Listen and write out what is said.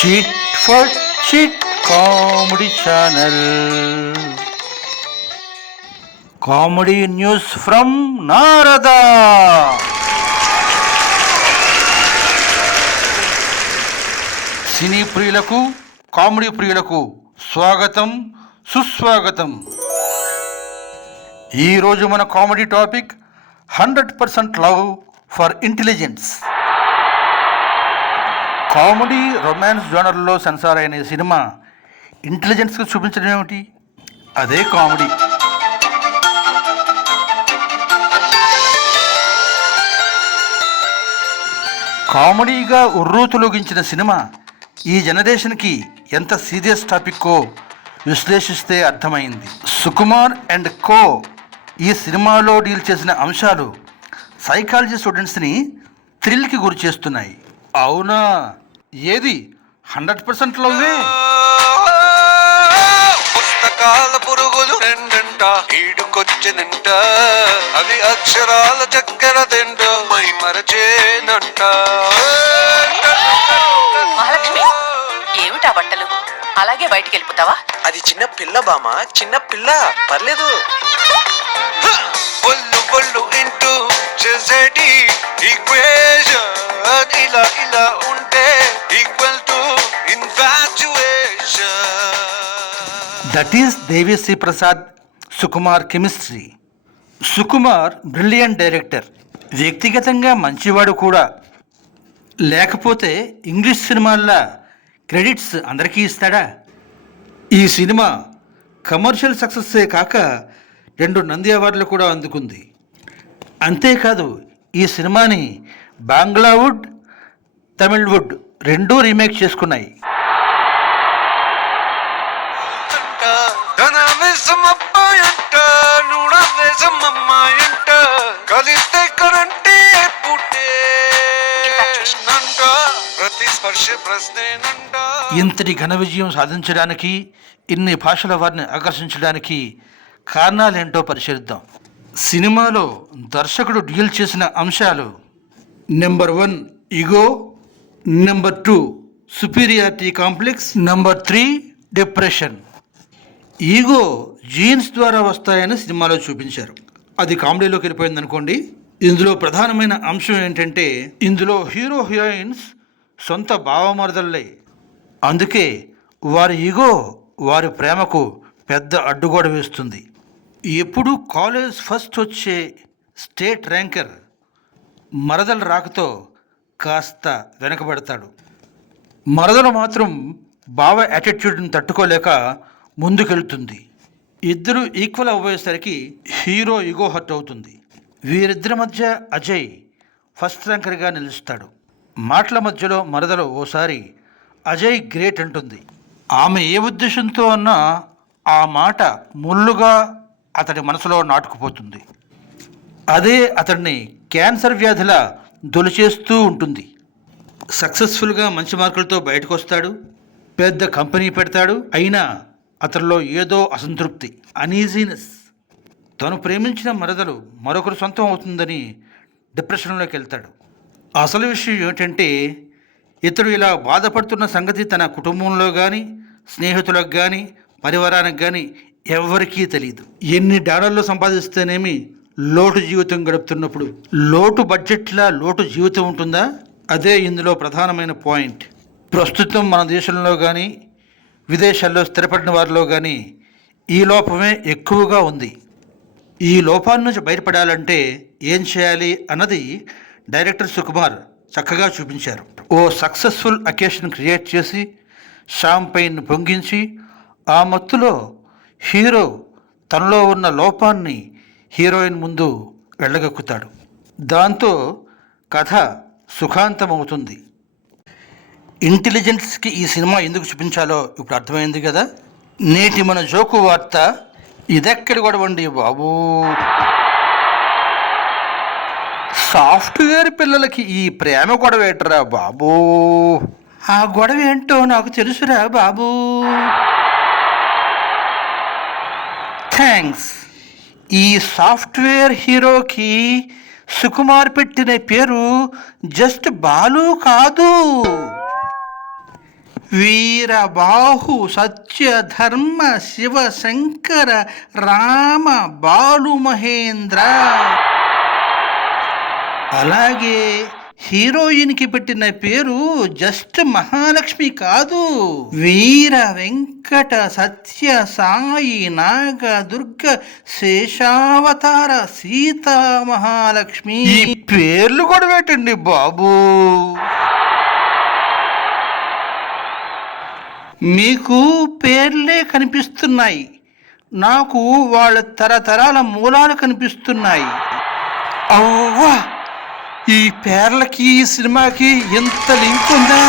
Chit for chit comedy channel. Comedy news from Narada. Cine ప్రియులకు, comedy ప్రియులకు స్వాగతం, సుస్వాగతం. ఈరోజు మన comedy topic 100% love for intelligence. Comedy romance జోనర్లో సెన్సార్ అయిన సినిమా ఇంటెలిజెన్స్గా చూపించడం ఏమిటి? అదే కామెడీ. కామెడీగా ఉర్రూతులోగించిన సినిమా ఈ జనరేషన్కి ఎంత సీరియస్ టాపిక్కో విశ్లేషిస్తే అర్థమైంది. సుకుమార్ అండ్ కో ఈ సినిమాలో డీల్ చేసిన అంశాలు సైకాలజీ స్టూడెంట్స్ని థ్రిల్కి గురి చేస్తున్నాయి. అవునా? ఏది 100% లవ్వే? పుస్తకాల పురుగులు రెండంట ఈడుకొచ్చినంట, అవి అక్షరాల చక్కెర తింట మై మరచేనంట. మహాలక్ష్మి, ఏమిటా బట్టలు అలాగే బయటికి వెళ్ళిపోతావా? అది చిన్న పిల్ల బామ, చిన్న పిల్ల, పర్లేదు. ఒళ్ళు ఒళ్ళు ఇంటూ చేసేటి ఈక్వేషన్ ఇలా ఇలా ఉంటే equal to infatuation. That is Devi Sri Prasad Sukumar chemistry. Sukumar brilliant director, వ్యక్తిగతంగా మంచివాడు కూడా. లేకపోతే ఇంగ్లీష్ సినిమాల్లో క్రెడిట్స్ అందరికీ ఇస్తాడా? ఈ సినిమా కమర్షియల్ సక్సెస్సే కాక 2 నంది అవార్డులు కూడా అందుకుంది. అంతేకాదు, ఈ సినిమాని బాంగ్లావుడ్, తమిళ్వుడ్ రెండూ రీమేక్ చేసుకున్నాయి. ఇంతటి ఘన విజయం సాధించడానికి, ఇన్ని భాషల వారిని ఆకర్షించడానికి కారణాలేంటో పరిశీలిద్దాం. సినిమాలో దర్శకుడు డీల్ చేసిన అంశాలు: number 1 ego, number 2 superiority complex, number 3 depression. Ego jeans ద్వారా వస్తాయని సినిమాలో చూపించారు. అది కామెడీలోకి వెళ్ళిపోయింది అనుకోండి. ఇందులో ప్రధానమైన అంశం ఏంటంటే, ఇందులో హీరో హీరోయిన్స్ సొంత భావమరదల్లే. అందుకే వారి ఈగో వారి ప్రేమకు పెద్ద అడ్డుగోడ వేస్తుంది. ఎప్పుడు కాలేజ్ ఫస్ట్ వచ్చే స్టేట్ ర్యాంకర్ మరదల రాకతో కాస్త వెనకబడతాడు. మరదలు మాత్రం బావ యాటిట్యూడ్ని తట్టుకోలేక ముందుకెళ్తుంది. ఇద్దరు ఈక్వల్ అవ్వేసరికి హీరో ఈగో హర్ట్ అవుతుంది. వీరిద్దరి మధ్య అజయ్ ఫస్ట్ ర్యాంకర్గా నిలుస్తాడు. మాటల మధ్యలో మరదలు ఓసారి అజయ్ గ్రేట్ అంటుంది. ఆమె ఏ ఉద్దేశంతో అన్నా ఆ మాట ముళ్ళుగా అతడి మనసులో నాటుకుపోతుంది. అదే అతడిని క్యాన్సర్ వ్యాధిలా దొలిచేస్తూ ఉంటుంది. సక్సెస్ఫుల్గా మంచి మార్కులతో బయటకు వస్తాడు, పెద్ద కంపెనీ పెడతాడు. అయినా అతనిలో ఏదో అసంతృప్తి, అనీజీనెస్. తను ప్రేమించిన మరదలు మరొకరు సొంతం అవుతుందని డిప్రెషన్లోకి వెళ్తాడు. అసలు విషయం ఏమిటంటే, ఇతడు ఇలా బాధపడుతున్న సంగతి తన కుటుంబంలో కానీ, స్నేహితులకు కానీ, పరివారానికి కానీ ఎవరికీ తెలియదు. ఎన్ని డాలర్లు సంపాదిస్తేనేమి లోటు జీవితం గడుపుతున్నప్పుడు లోటు బడ్జెట్లా లోటు జీవితం ఉంటుందా? అదే ఇందులో ప్రధానమైన పాయింట్. ప్రస్తుతం మన దేశంలో కానీ, విదేశాల్లో స్థిరపడిన వారిలో కానీ ఈ లోపమే ఎక్కువగా ఉంది. ఈ లోపాల నుంచి బయటపడాలంటే ఏం చేయాలి అన్నది డైరెక్టర్ సుకుమార్ చక్కగా చూపించారు. ఓ సక్సెస్ఫుల్ అకేషన్ క్రియేట్ చేసి షాంపైన్ పొంగించి ఆ మత్తులో హీరో తనలో ఉన్న లోపాన్ని హీరోయిన్ ముందు వెళ్ళగక్కుతాడు. దాంతో కథ సుఖాంతమవుతుంది. ఇంటెలిజెన్స్కి ఈ సినిమా ఎందుకు చూపించాలో ఇప్పుడు అర్థమైంది కదా. నేటి మన జోకు వార్త ఇదెక్కడి గొడవండి బాబూ. సాఫ్ట్వేర్ పిల్లలకి ఈ ప్రేమ గొడవ ఏంటరా బాబూ? ఆ గొడవ ఏంటో నాకు తెలుసురా బాబూ. థ్యాంక్స్. ఈ సాఫ్ట్వేర్ హీరోకి సుకుమార్ పెట్టిన పేరు జస్ట్ బాలు కాదు. వీరబాహు సత్య ధర్మ శివ శంకర రామ బాలు మహేంద్ర. అలాగే హీరోయిన్కి పెట్టిన పేరు జస్ట్ మహాలక్ష్మి కాదు, వీర వెంకట సత్య సాయి నాగ దుర్గ శేషావతార సీతా మహాలక్ష్మి. ఈ పేర్లు కూడా పెట్టండి బాబు. మీకు పేర్లే కనిపిస్తున్నాయి, నాకు వాళ్ళ తరతరాల మూలాలు కనిపిస్తున్నాయి. అవ్వా, ఈ పేర్లకి ఈ సినిమాకి ఎంత లింక్ ఉందా?